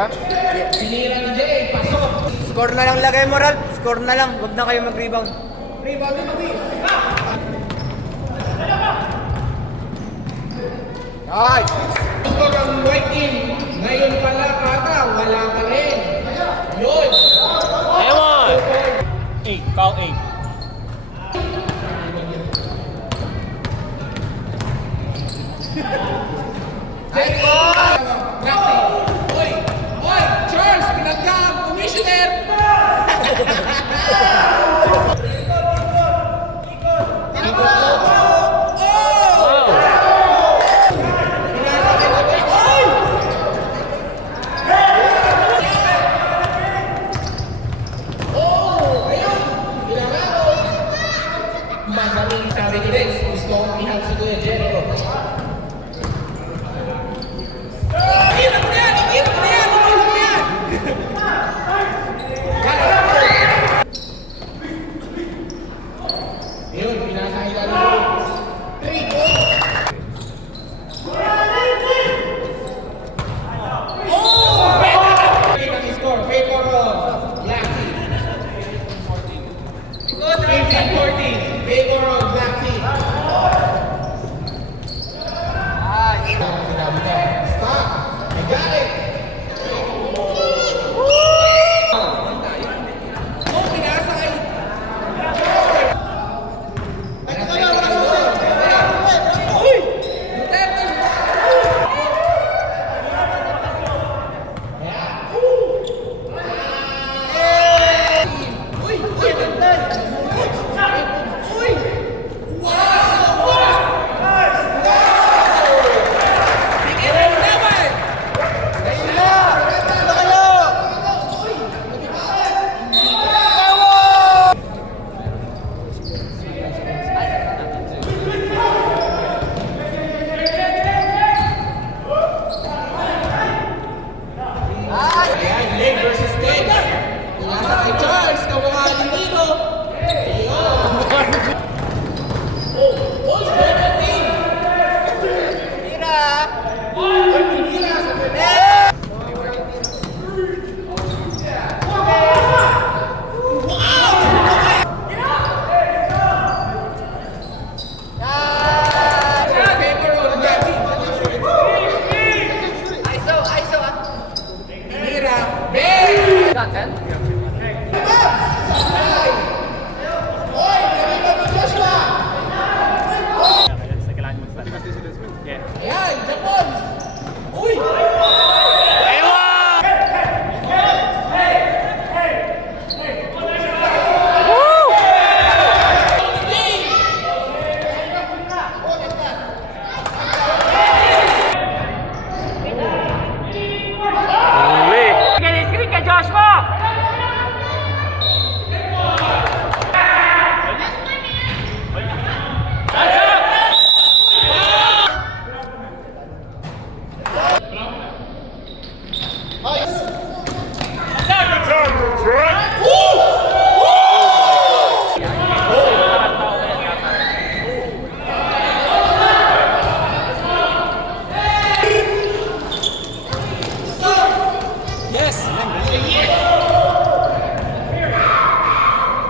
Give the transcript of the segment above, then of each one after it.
Rap? Sinira ni Jay, pasok. Score na lang lagay mo, Ralph. Score na lang. Huwag na kayo mag-rebound. Rebound ni Mami. Ay! Gusto kang white in. Ngayon pala kata, wala pa rin. Yun. Ewan! 8, call 8. Oy! Oy! Charles! Pinagka! Commissioner! Maraming sabi ni Rex, gusto kong ihang si Kuya Jericho. Ikirap mo na yan! Ikirap mo na yan! Ikirap mo na yan! Yun, pinasa ilalim mo. 3 Oh! Better! Kita ang score. Favor of Blackie. 15-14. Favor of Blackie. Stop! I got it! Oh, pinasa kayo! Uy! Duterte! Uy! Uy! Uy! Wow! Bigyan naman! Ayan, Leg versus Leg. Pinasa kay Charles, kawahan din dito. Oh, double team. Tira! Oy, pinira sa Paper on Blackie. ISO! ISO ah! Pinira. Bang! Shotgun? Oy, pinira ni Joshua. Ayan, Japon. Uy! Screen kay Joshua!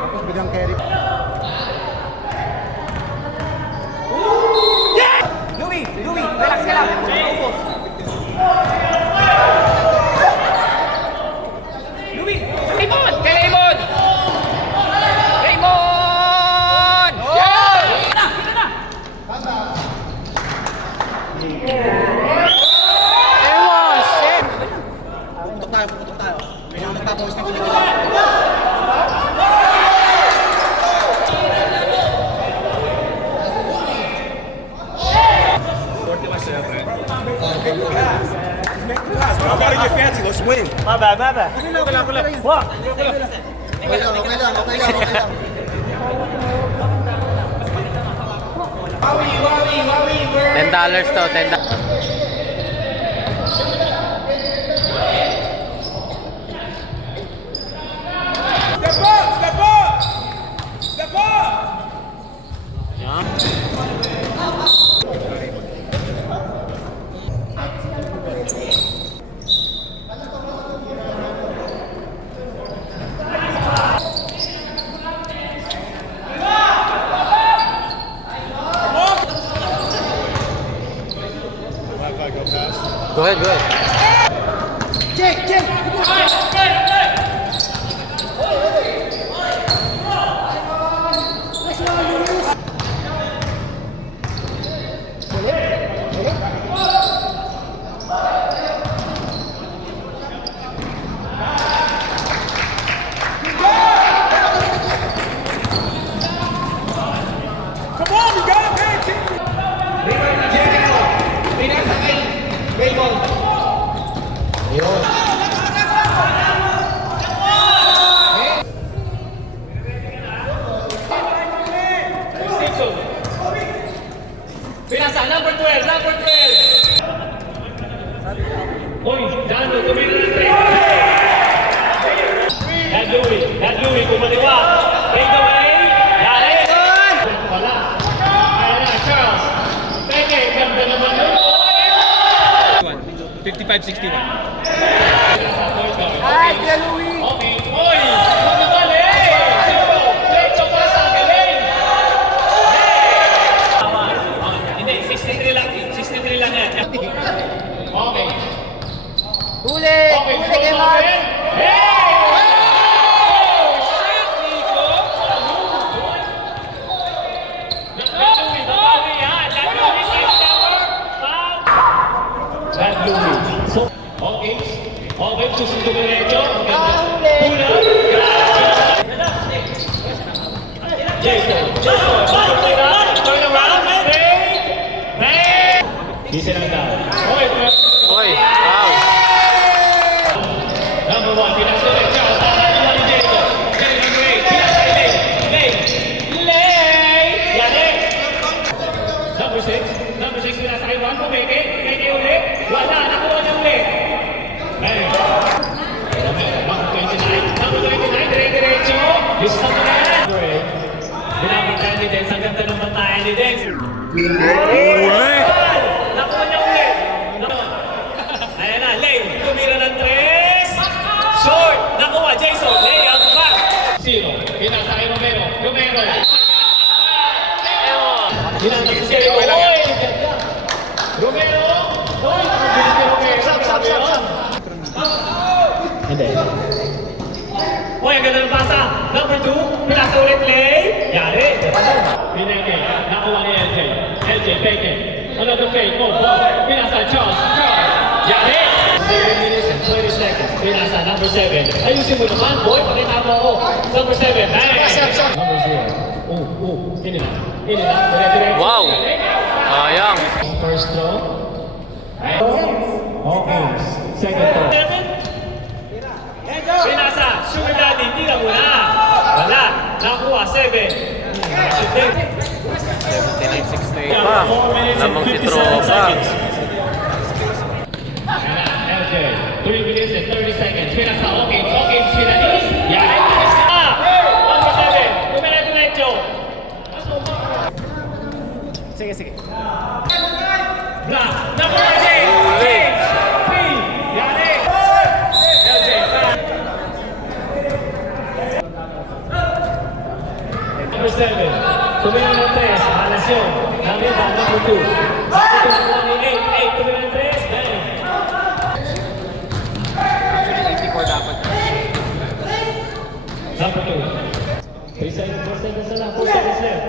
Tapos biglang carry. Louie! Louie! Relax ka lang! Ubos! Louie! Raymond! Kay Raymond! Raymond! Ewan! Shit! Puputok tayo, puputok tayo. May nang nagpapawas ng kiligin. I'm about to get fancy. Let's win. My bad, my bad. What? Okay lang, okay lang, okay lang, okay lang. Wawi, we're... $10 to, $10. Step up! Step up! Step up! Go ahead, go ahead. Come on, you gotta pay attention. Pinasa kay Raymond. Ayun. Pinasa, number 12, number 12. Hoy, Dano, tumira na rin. That Louie, kumaliwa. Take away. Yari. Wala. Kaya na, Charles. Peke, ganda naman yun. 55-61. Ay, Kuya Louie. Okay. Hoy, kumabali. Simple. Lecho pa sa galing. Hindi, 63 lang yan. Okay. Huli! Okay, Huli kay Mark! Hey! Okay, susunod na rin ito. Jason, turn around, bang! Isa lang daw. Okay, Oy, wow. number 1, pinasa ulit, Charles. Tama ni Jason. Number 8, pinasa kay Lay. Yari. Number 6, pinasa kay Juan. Pumeke ulit. Wala, nakuha niya ulit. Hey. Number 29, dire-diretso. Lista mo na yan. Binabantayan ni Dens. Ang ganda ng bantayan ni Dens. Nakuha niya ulit. Ayan na, Lay. Tumira ng 3. Short. Nakuha, Jason. Lay, out back. Sino? Pinasa kay Romero. Pinasa si Jericho. Oy! Romero! Oy! Stop. Hindi. Oy, ang ganda ng pasa. Number 2, pinasa ulit, Lay. Yari. Pineke. Nakuha ni LJ. LJ, peke. Another fake. Oh, ball. Pinasa, Charles. Yari. 7 minutes and 20 seconds. Pinasa, number 7. Ayusin mo naman, boy. Pakita mo ako. Number 7. Bang! Number 0. Ini na. Dire-diretso. Wow. Sayang. First throw. Okay. Second throw. Pinasa. Sugar Daddy. Tira mo na. Wala. Nakuha. 7. 79-68 pa. Lamang si Tropa. LJ. 3 minutes and 30 seconds. Pinasa. Okay. Pinanis. Yari. Number 7. Dumire-diretso. Sige. Number 8. James. P. Yari. LJ. Number 7. Tumira ng 3. Alasyon. Number 2. Number 8. Tumira ng 3. Bang. Number 2. 3 seconds na lang. 4 seconds left.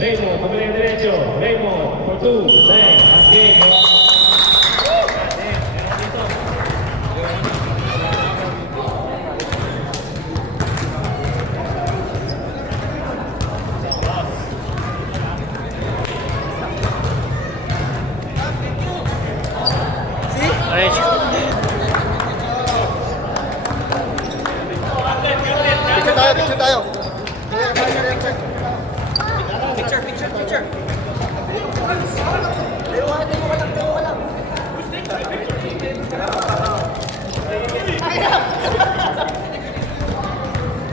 Raymond, tumira ng diretso. Raymond, for 2. Bang. Last game. Ay, Picture tayo. Picture.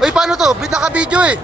Uy, paano to? Naka-video eh.